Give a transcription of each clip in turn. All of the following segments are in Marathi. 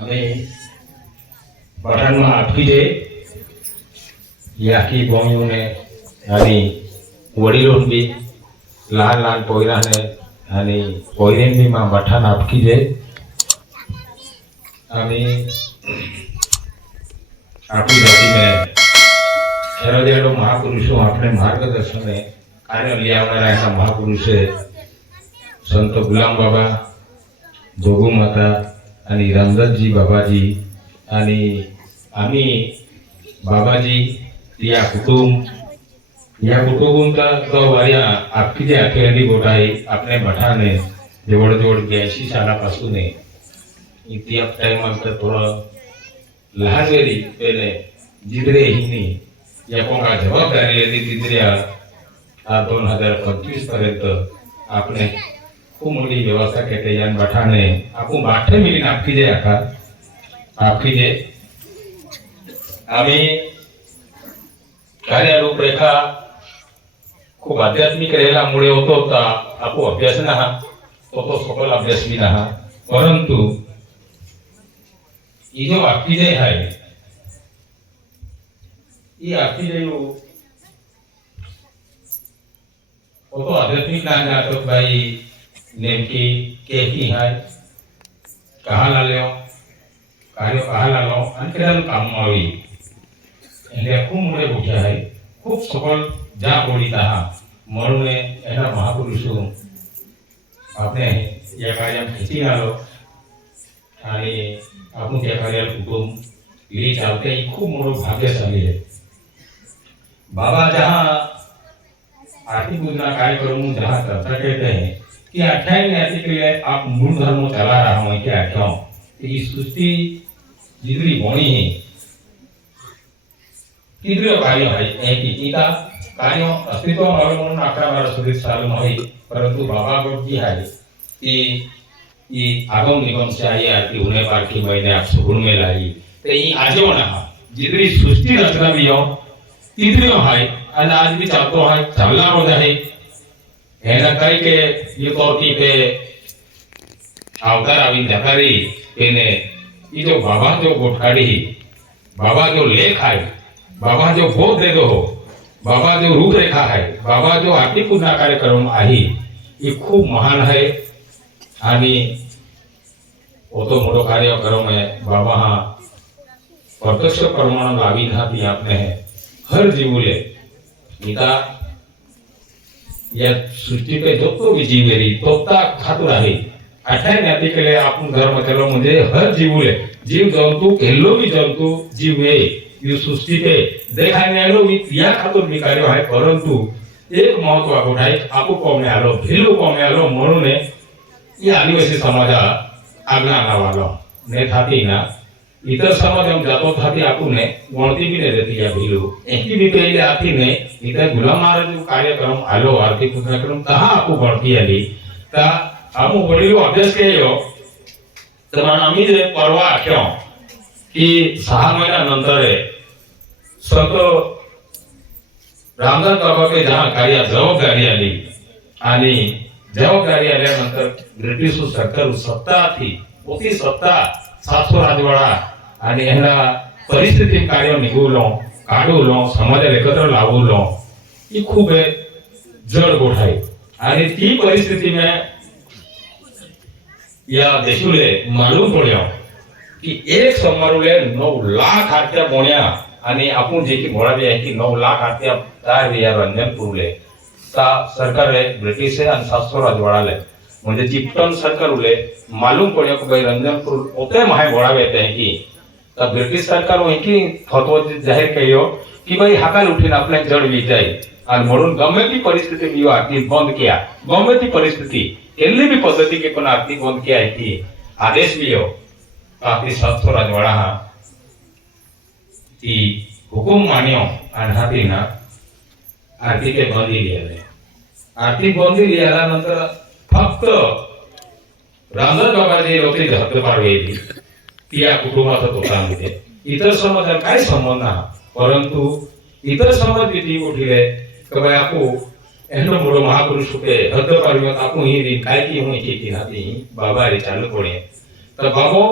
અમે પઠાણમાં આપી દે યાકી બોમીઓને आणि वडीलों भी लहान लहान पोयराने आणि पोयरेन भी मां बठान आपकी जे आम्ही आपली जाती में खेरोदेलो महापुरुषों अपने मार्गदर्शन में कार्य लिया ऐसा महापुरुष है संत गुलाम बाबा जोगू माता आणि रामदासजी बाबाजी आणि आम्ही बाबाजी या कुटुंब तो वाया आपकी जे अखेरली गोट आहे आपल्या मठाने जवळजवळ 82 सालापासून इतिहास टाइम तर थोडं लहान वेळी पहिले जिद्रे हिनी या कोणा जबाबदारी येते तिद्रे 2025 पर्यंत आपने खूप मोठी व्यवस्था केली या मठाने आपण बाठे मिळून आपकी जे आपकी जे आम्ही कार्य रूपरेखा खूप आध्यात्मिक राहिल्यामुळे होतो होता आपो अभ्यास ना तो सखोल अभ्यास भी ना परंतु ये जो आपकी जे है ये आपकी जे तो आध्यात्मिक ना जातो भाई नेमकी केही है कहाँ ला लो कार्य कहाँ ला लो आणि काम आवी એટલે खूप मोठे गोष्ट आहे खूप सखोल जा बोलिता म्हणून एना महापुरुषो आपने या कार्यात खिची आलो आणि आपण त्या कार्याला कुटुंब ये चालते ही खूप मोठं भाग्यशाली है बाबा जहाँ आर्थिक योजना कार्य करूँ जहाँ चर्चा कहते हैं कि 28 न्यासी के लिए आप मूल धर्म चला रहा हूँ क्या क्यों ये सृष्टि जितनी बनी है तीव्र कार्य है की कार्य अस्तित्व म्हणून 11 वर्ष સુધી चालू नाही परंतु बाबा गोटजी आहे ती आगम निगम से आई आती होने पार्टी महीने आप सुगुण में लाई तो ये आजीवन जितनी सृष्टि रचना भी हो तीव्र है और आज भी चलतो है चलना रोज है एना कई के ये तौर पे अवतार आवी जकारी पेने ये जो बाबा जो गोठकाड़ी बाबा जो लेख है बाबा जो बोध दे दो बाबा जो रूपरेखा है बाबा जो आर्थिक पूर्ण कार्यक्रम आहे ये खूप महान है आणि तो मोठो कार्यक्रम है बाबा हा प्रत्यक्ष प्रमाण लावी हाती आपने हर जीवले गीता या सृष्टि पे जो तो भी जीवेरी तोता खातुर आहे 28 न्याती के लिए आपण धर्म चलो म्हणजे हर जीवले जीव जंतु केलो भी जंतु जीव है ये सृष्टि पे देखाने आलो या खातूर मी कार्य आहे परंतु एक महत्व आहे आपू कोमे आलो भेलू कोमे आलो म्हणून ये आदिवासी समाज आज्ञा लावालो ने थाती ना इतर समाज हम जातो थाती आपूने गणती भी ने देती या भेलू एकी भी पहले आती ने इतर गुलाम महाराज जो कार्यक्रम आलो आर्थिक कार्यक्रम कहाँ आपू गणती आली ता आमू वडीलो अभ्यास केलो तर आम्ही जे परवा आख्यो की 6 महिन्यानंतर संत रामदास बाबा के जहाँ कार्य जबाबदारी आली आणि जबाबदारी आल्यानंतर ब्रिटिश सरकार सत्ता थी होती सत्ता 700 राजवाडा आणि एना परिस्थिती कार्य निघवलो काढवलो समाजाला एकत्र लावलो ही खूप जड गोष्ट आहे आणि ती परिस्थिती में या देशुले मालूम पड्यो कि एक समारोले 9 लाख आरत्या बोण्या आणि आपण जे की बोळावी आहे की 9 लाख आरत्या तयार या रंजनपूरले ता सरकारे ब्रिटिश आणि 700 राजवाडाले म्हणजे चिप्टन सरकार उले मालूम पड्यो कि भाई रंजनपूर ओते माहे बोळावे येते हैं की ता ब्रिटिश सरकार हो की फतवा जाहीर कयो कि भाई हाकाल उठीने आपले जड विजाय आणि म्हणून गमे ती परिस्थिती मी आर्थिक बंद किया गमे ती परिस्थिती केली भी पद्धति के कोण आर्थिक बंद किया है कि आदेश भी हो आपली 700 राजवाडा हा ती हुकुम मान्यो आणि हाती ना आर्थिक बंदी लिहिले आर्थिक बंदी लिहिल्यानंतर फक्त रामदास बाबाजी लोक हद्दपार वेळी ती या कुटुंबाचा होता म्हणजे इतर समाजाला काय संबंध हा परंतु इतर समाज किती उठले कि भाई आपको एनो मोड़ो महापुरुष के हद्दपार आपू ही दिन काय की हुई की नाती बाबा रे चालू पड़े तो बाबो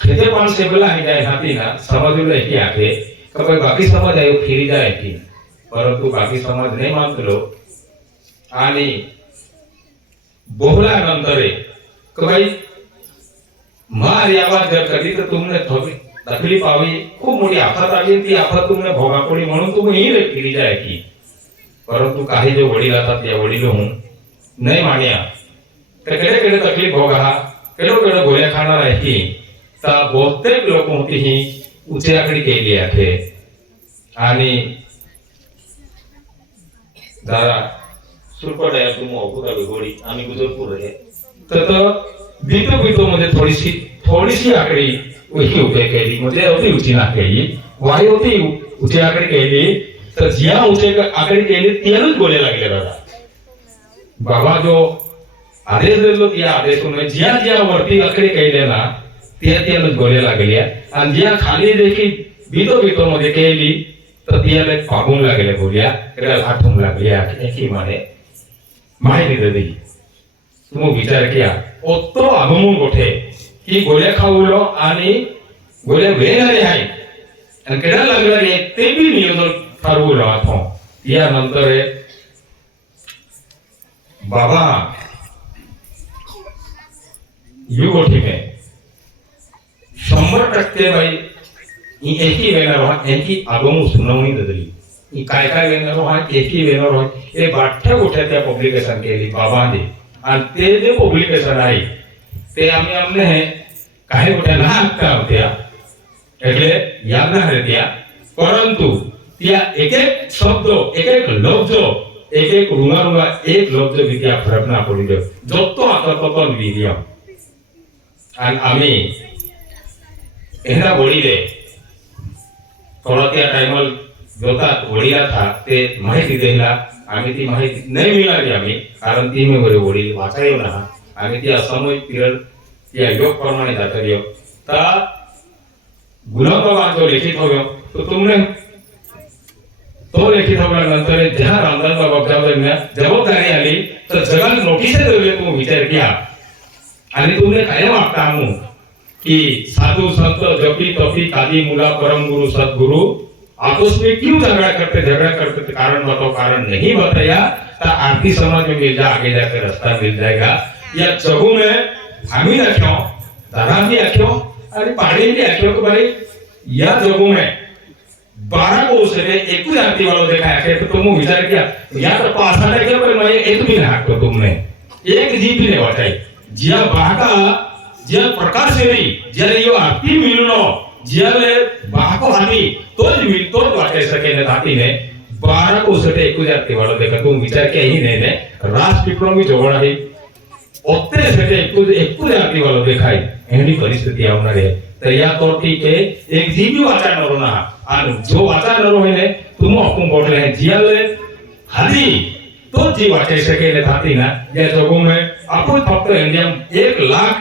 खेते पण से बोला ही जाए हाथी ना समझ लो कि आके कभी बाकी समझ आयो फिरी जाए की परंतु बाकी समझ नहीं मानते लो आणि बोला नंतरे कभी मार आवाज जर कधी तर तुमने थोड़ी तकलीफ आवी खूप मोठी आफत आली ती आफत तुमने भोगा पडी म्हणून तुम्ही ही फिरी जाए की परंतु काही जो वडील आता त्या वडील हूं नहीं मानिया ते केड़े केड़े तकलीफ भोगा केड़ो केड़ो गोल्या खाना है की ता बहुतेक लोक होती ही ऊंचे आकड़ी केली आखे आणि दादा सुरपट आहे तुम ओपुरा गोडी आम्ही गुजरपूर आहे तर बीतो मध्ये थोडीशी आकडी वही उभे केली म्हणजे होती ऊंची ना केली वाई होती ऊंची आकडी केली तर ज्या ऊंचे आकडी केली त्यानंच गोले लागले दादा बाबा जो आदेश दिलो त्या आदेशून ज्या वरती आकडी केली ना त्यानंच गोले लागल्या आणि ज्या खाली देखील बीतो मध्ये केली तर त्याला पागून लागल्या गोल्या त्याला आठवून लागल्या एकी माने माहिती दिली तुम्ही विचार किया ओतो अगमून गोठे की गोल्या खाऊलो आणि गोल्या वेगळे आहे आणि केडा लागले ते बी नियोजन ठरवलं आपण यानंतर बाबा यू गोठी में 100% भाई ही एकी वेणार होय एकी आगमू सुनावणी दिली काय काय वेणार होय एकी वेणार होय हे बाठ्या गोठ्या त्या पब्लिकेशन केली बाबांनी आणि ते जे पब्लिकेशन आहे ते आम्ही आमने काही गोठ्या ना हक्का होत्या એટલે યાદ ના રહેત્યા પરંતુ ત્યાં એક એક શબ્દો એક એક લફજો એક એક રૂંગા એક લફજો વિદ્યા ફરક ના પડી ગયો જોતો આ તો વિદ્યા અને અમે એના વડીલે થોડા त्या टाइमल જોતા વડીલા था તે માહિતી દેલા आम्ही ती माहिती नाही मिळाली आम्ही कारण ती मी बरे वडील वाचायो ना आम्ही ती असामयिक पिरियड त्या योग प्रमाणे जातल्यो ता गुलाबाबा जो लिखित होयो तो तुमने तो लिखित होल्यानंतर ज्या रामदास बाबा जबाबदारी आली तर जगात नोटीस दिले तुम्ही विचार किया आणि तुमने काय वाटता आमू कि साधु संत जपी तपी काजी मुला परम गुरु सदगुरु आपस में क्यों झगड़ा करते कारण बताओ कारण नहीं बताया तो आरती समाज में मिल जा आगे जाकर रास्ता मिल जाएगा या जगू में हामी रखो दादा भी रखो अरे पाड़ी भी रखो कि भाई या जगू में 12 को से एक ही आरती वालों देखा है तो तुम विचार किया या तो पासा देखो पर मैं एक भी ना तो तुमने एक जी भी नहीं बताई जिया बाका जिया प्रकाश सेवी जिया यो आरती मिलनो जियाले बाको हाती तो જ મિલતો જ વાટે શકે ને તાતીને 12 को સટે 1000 વાળો દેખા તું વિચાર કે અહીં ને રાસ પીપળોમી જોગણા હી ઓતે સટે 1000 વાળો દેખાય એની પરિસ્થિતિ આવનારે તૈયાર તો ઠીક है एक जीबी वाचा नरो ना आनु जो वाचा नरो है ने तुम अपन बोले है जियाले हादी तो जी वाटे सके ने ताती ना या जोगो में अपन फक्त इंडिया 1 लाख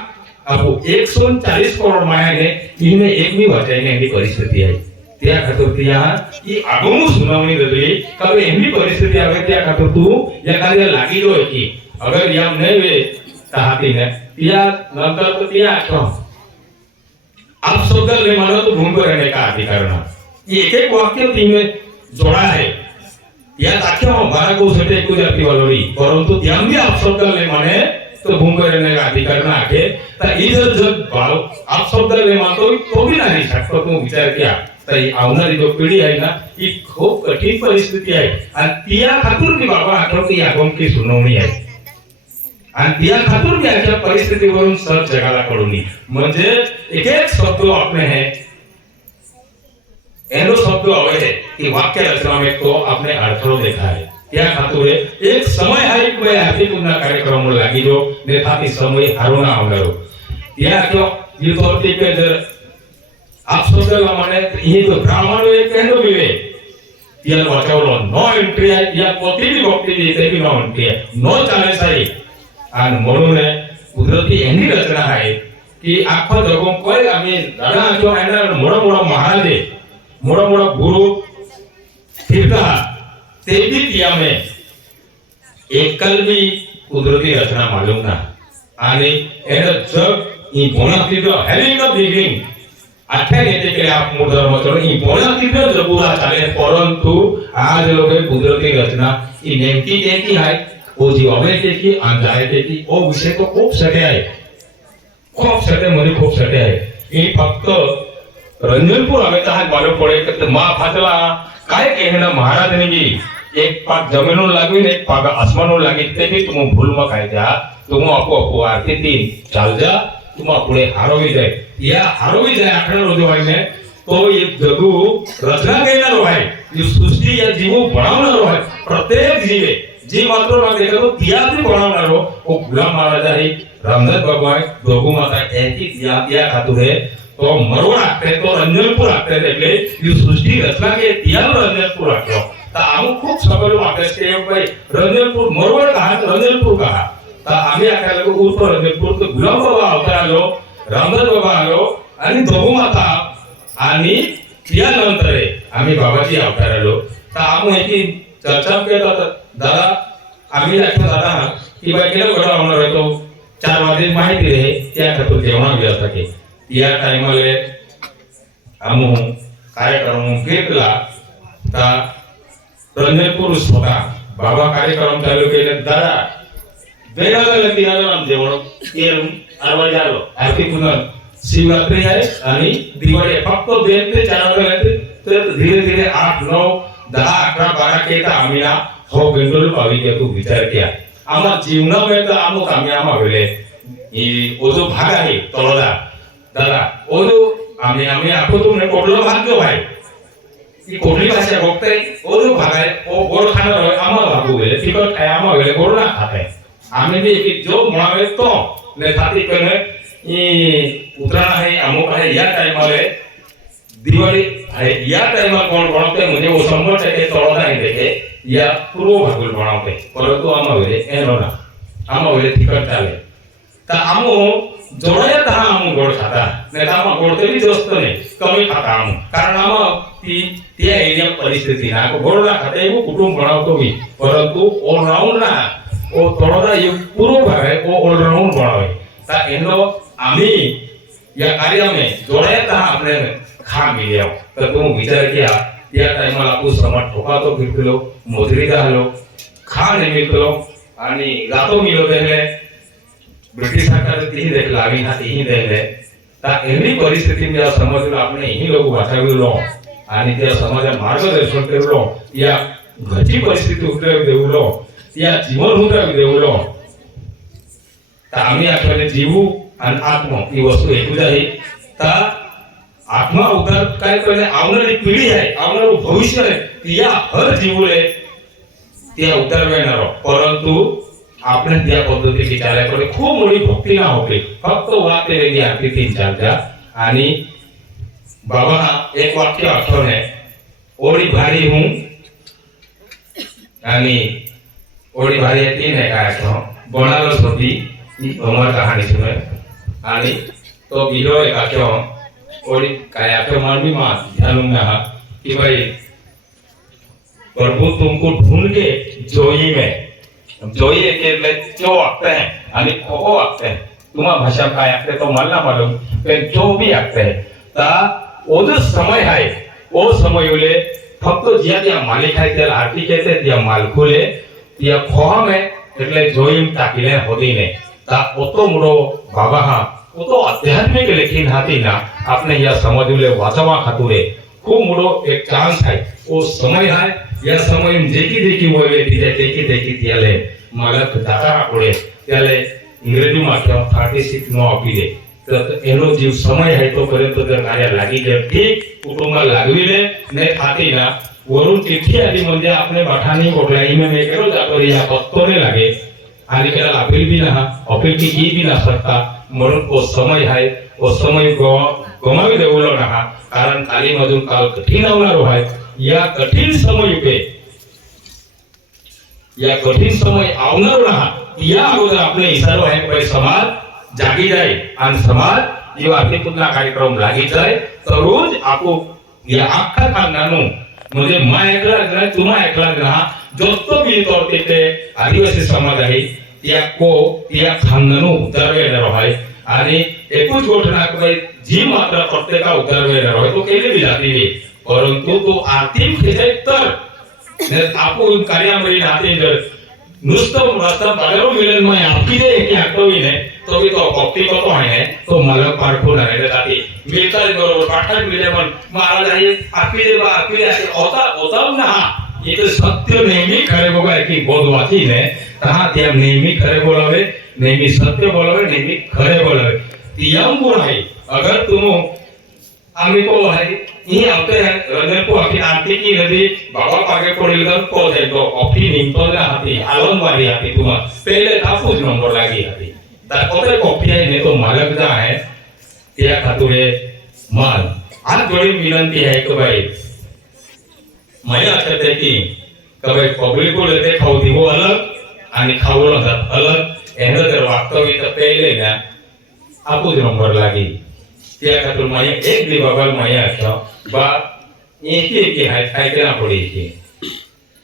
आपको 140 करोड़ माया ने इने एक भी वाचाई ने एनी परिस्थिति आई त्या खातर त्या ई आगमू सुनावणी दिली कबे एनी परिस्थिति आवे त्या खातर तू एखाद्या लागी जो की अगर याम नहीं वे ताहाती ने त्या नंतर तो त्या आठो आप शब्द ले मानो तो भूमि पर रहने का अधिकार ना ये एक वाक्य तीन में जोड़ा है या ताकि 12 को सटे को जाती वालोरी परंतु त्या भी आप शब्द ले माने तो भूमि पर रहने का अधिकार ना आके ता इधर जब भाव आप शब्द ले मानो तो भी नहीं सकता तुम विचार किया तर आवणारी जो पिढी आहे ना ही खूप कठीण परिस्थिती आहे आणि त्या खातूर मी बाबा आठवते आगमकी सुनावणी आहे आणि त्या खातूर मी अशा परिस्थितीवरून सहज जगाला कळवली म्हणजे एक एक शब्द आपने है एनो शब्द आवे है कि वाक्य रचना में तो आपने अर्थो देखा है त्या खातूर एक समय है कि मैं आरती पूर्ण कार्यक्रम लागी जो ने थाती समय हारोना आवनारो त्या क्यों ये तो ठीक है जर आप सोचला माने ये तो ब्राह्मण एक कहनो भी है या वाचावलो नो एंट्री है या कोती भी भक्ति देते भी नो एंट्री है नो चाले सही आणि म्हणून कुदरती एनी रचना आहे की आखो जगो कोई आम्ही दादा जो आहे ना मोडा मोडा महाराज मोडा मोडा गुरु फिरता ते भी किया में एकल भी कुदरती रचना मालूम ना आणि एनो जग ही बोनातीत हॅव्हिंग अ बिगिनिंग आख्या नेते केले आप मूळ धर्म करून ही बोनातीत जगुला चाले परंतु आज लोक कुदरती रचना ही नेमकी केकी आहे ओ जीवावे केकी अंजाय केकी ओ विषय तो खूप सटे आहे खूप सटे मध्ये खूप सटे आहे ही फक्त रंजनपूर हवेचा हात बालो पडे तर मा फाटला काय कहना महाराज ने एक पाक जमीनों लागवी ने एक पाक आसमानों लागी ते भी तुम भूल म काय जा तुम आपो आपो आरती तीन चाल जा तुम पुढे हारवी जाय या हारवी जाय आखडा रोजवाईने तो एक जगू रचना करणारो आहे ही सृष्टी या जीव बनवणारो आहे प्रत्येक जीवे जी मात्र ना देखो तो तियात्री बनवणारो ओ गुलाम महाराज आहे रामदास बाबू आहे दोघू माता ऐकी त्या खातुरे तो मरवण आखते तो रंजनपूर आखते એટલે ये सृष्टि रचना के तियाल रंजनपूर आख्यो ता आम खूप सगळं आकाश के भाई रंजनपूर मरवण कहा रंजनपूर कहा ता आम्ही आखायला उर्फ रंजनपूर तो गुलाम बाबा अवतार आलो रामदास बाबा आलो आणि दोघू माता आणि त्या नंतर आम्ही बाबाजी अवतार आलो ता आम एकी चर्चा केला दादा आम्ही आखतो दादा की बाई केलं बडा होणार आहे तो 4 वाजे माहिती रे त्या खातर जेवणा व्यवस्था के या टाइमले आमू कार्यक्रम घेतला ता रंजनपूर स्वतः बाबा कार्यक्रम चालू केले दादा वेळाला तिला जेवण केलं आरवा झालो आरती पुन्हा शिवरात्री आहे आणि दिवाळी फक्त 2 ते 4 वाजले तर धीरे धीरे 8 9 10 11 12 के ता आम्ही ना हो गंडोल पावी के तू विचार किया आम्हा जीवनामध्ये तर आम्ही आम्ही वेळे ही ओजो भाग आहे तळोदा दादा ओजो आम्ही आखो तुमने कोटलो भाग जो आहे की कोटली भाषा बघताय ओजो भाग आहे ओ गोड खाणार आहे आम्हा भागू गेले तिखट काय आम्हा वेळे गोड ना खाते आम्ही बी की जो म्हणावे तो ने थाती कने ई उतराण आहे अमुक आहे या टाइमले दिवाळी आहे या टाइमला कोण बनवते म्हणजे वो 100% तळोदा आहे देखे या पूर्व भागुल बनवते परंतु आम्हा वेळे एनो ना आम्हा वेळे तिखट चाले ता आमो जोडाया दहा आमो गोड खाता नाही आम्हा गोड तरी जास्त नाही कमी खाता आमो कारण आम्हा ती त्या एरिया परिस्थिती ना गोड ना खाते वो कुटुंब बनवतो मी परंतु ऑलराउंड ना ओ तळोदा ये पूर्व भाग आहे ओ ऑलराउंड बनावे ता एनो आम्ही या कार्याने जोडाया दहा आपले खा मिळ्या तर तो विचार किया त्या टाइमला आपण समाज ठोका तो फिरलो मोजरी झालो खा निमित्तलो आणि गातो मिलो देले ब्रिटिश सरकार तीही देखला आम्ही हा तीही देले ता एवढी परिस्थिती मी समजलो आपण ही लोक वाचाविलो आणि त्या समाजात मार्गदर्शन केलो या घरची परिस्थिती उतरवी देऊलो या जीवन उतरवी देऊलो ता आम्ही आपले जीव आणि आत्मा ही वस्तू एकूच आहे ता आत्मा उतर काय पहिले आवणारी पिढी आहे आवणार भविष्य आहे या हर जीवले त्या उतरवेणार परंतु આપણે त्या पद्धतीने चालाय पडे खूप मोठी भक्ती ना होते फक्त वाक्य वेगळी आरती 3-4 जा आणि बाबा एक वाक्य आठवणे ओडी भारी हूं आणि ओडी भारी आहे 3 आहे काय आठव बनारस होती ही अमर कहाणी सुने आणि तो बिलो एक आठव ओडी काय आठव मानवी मा ध्यानुंगा कि भाई प्रभु तुमको ढूंढ के जोई में जोइए के ले जो आते हैं आणि खो आते हैं तुम्हारा भाषा काय आते तो मालना मालूम पर जो भी आते हैं ता वो जो समय है वो समय उले फक्त ज्या त्या मालिक आहे त्याला आरती कहते त्या मालकुले त्या खोहा में એટલે જોઈમ તાકીને હોદીને તા ઓતો મોડો બાબા હા ઓતો આધ્યાત્મિક લેખિન હાથી ના આપને યા સમજુલે વાંચવા ખાતુરે ખૂબ મોડો એક ચાન્સ થાય ઓ સમય હાય या समय जेकी देखी होवे तिथे देखी त्याले मालक दाता आकडे त्याले इंग्रजी माध्यम 36 નો આપી દે તો એનો જીવ સમય હે તો पर्यंत जर कार्य लागी જાય ठीक कुटुंबा लागविले ने खाती ना वरून चिठ्ठी आली म्हणजे आपले बाठानी कोटलाई में मैं केरो जातो या पत्तो ने लागे आणि केला अपील भी ना अपील की भी ना सकता म्हणून तो समय आहे तो समय गमावी देवलो ना कारण काली मधून काल कठीण होणार आहे या कठीण समय पे या कठीण समय आवणार ना या अगोदर आपले इशारो आहे की समाज जागी जाए आणि समाज जो आरती पुन्हा कार्यक्रम लागी जाए तर रोज आपो या आखा खानदानो म्हणजे मा एकला नाही तुम्हा एकला ना जोस्तो बी तोरते ते आदिवासी समाज आहे त्या को त्या खानदानो उतरवेणार आहे आणि एकूच घोषणा की भाई जी मात्र प्रत्येका उद्धार वेळेला तो केलेली जाते परंतु तो आर्थिक खेचाय तर आपण कार्यामध्ये नाते जर नुसतं रस्ता बाजारो मिळेल मग आपली जे की आठवली नाही तो भी तो कॉपी करतो आहे तो मला पाठवून आणायला जाते मिळतात बरोबर पाठात मिळेल पण महाराज आहे आपली असे होता ना इथे सत्य नेहमी खरे बघा की बोध वाची नाही तहा त्या नेहमी खरे बोलावे नेहमी सत्य बोलावे नेहमी खरे बोलावे यम गुण है अगर तुम आम्ही को है ये आते हैं रंजन को आखी आरती की नदी बाबा पागे पड़ेल तो को दे तो ऑफी निमतो ना हाथी आलन वाली हाथी तुम पहले था कुछ नंबर लागी हाथी ताकोते कॉपी है ने तो मालक जा है त्या खातुरे माल आज जोड़ी विनंती है कि भाई मैं आखते की भाई पब्लिक को लेते खाऊ दी वो अलग आणि खावणं जात अलग एनं जर वास्तविक तर पहिले ना आपूज नंबर लागी त्या खातर माया एक दिवाबल माया आख्या बा एक हाय काय केला पडी की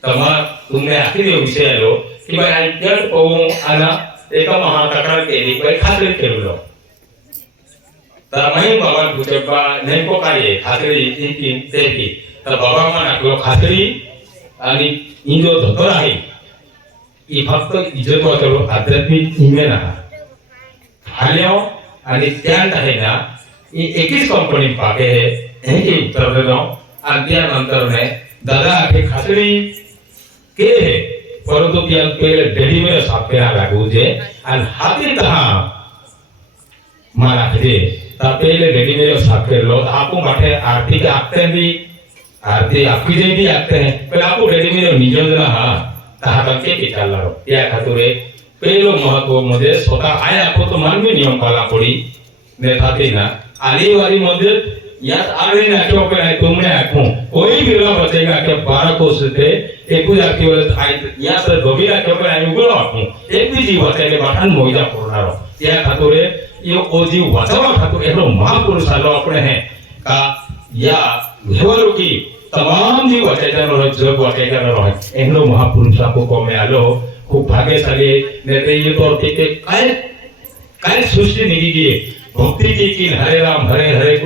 तमा तुमने आखरी विषय आलो की भाई आयकर पाहू आना एका महा तक्रार केली भाई खात्री केलो तर माई बाबा गुजबा नेमको काय खात्री की ते की तर बाबा मन आखलो खात्री आणि इंजो धोतर आहे ही फक्त इज्जत वाचलो आध्यात्मिक इमेन हाल्यो आणि त्यात आहे ना ही एकच कंपनी पाके है हे उत्तर देनो आद्या नंतर ने दादा के खात्री के है परंतु त्या पहिले डेडी में सापेरा लागू जे आणि हाती तहा मारा दे ता पहिले डेडी में सापेलो आपको माथे आर्थिक आते भी आरती आपकी जे भी आते हैं पर आपको डेडी में निजन ना हा तहा तके की चालला त्या खातुरे पेलो महत्व मध्ये स्वतः आय आपको तो मानवी नियम पाला पड़ी ने थाती ना आली वाली मध्ये यात आले ना क्यों पे है तुमने आखो कोई भी लोग बचेगा कि 12 कोस थे एक पूजा की वाले आई या सर गोबिरा क्यों पे आई उगलो आखो एक भी जीव बचेले बाठन मोइजा पूर्णारो त्या खातुरे यो ओ जीव वाचवा खातुरे एनो महापुरुष आलो अपने है का या लेवलो की तमाम जीव बचेजानो जग बचेजानो रहे एनो महापुरुष आपको को में आलो खूब भाग्यशाली नेते ये तो के काय सृष्टि निगी गई भक्ति की हरे राम हरे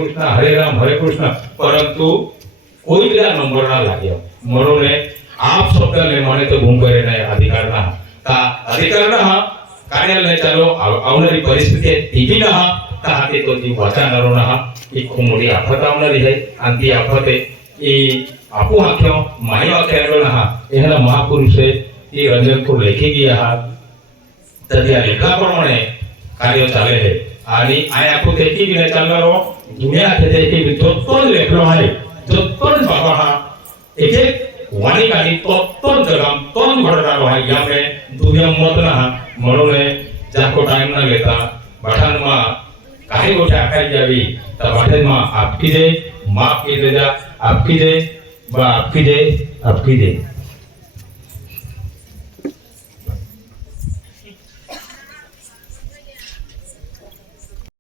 कृष्ण परंतु कोई भी नंबर ना लागे म्हणून आप शब्द ले माने तो भूम करे नाही अधिकार ना कार्यालय चालो आवणारी परिस्थिती ती ना ता ते तो जी वाचनारो ना ही खूप मोठी आफत आवणारी आहे आणि ती आफत आहे आपू आख्यो माई वाक्यालो ना एहला महापुरुष आहे ती रंजन को लेखी गई आहात तर त्या लेखाप्रमाणे कार्य चाले है आणि आय आपको देखी भी नहीं चलना रो दुनिया के देखी भी जो लेख लो है जो बाबा हा एक वाणी काढी तो जगम तो घडना रो है या में दुनिया मत ना म्हणून जाको टाइम ना लेता बठान मा काही गोष्टी आखाई जावी तर बठान मा आपकी दे माफ की दे जा आपकी दे बा आपकी दे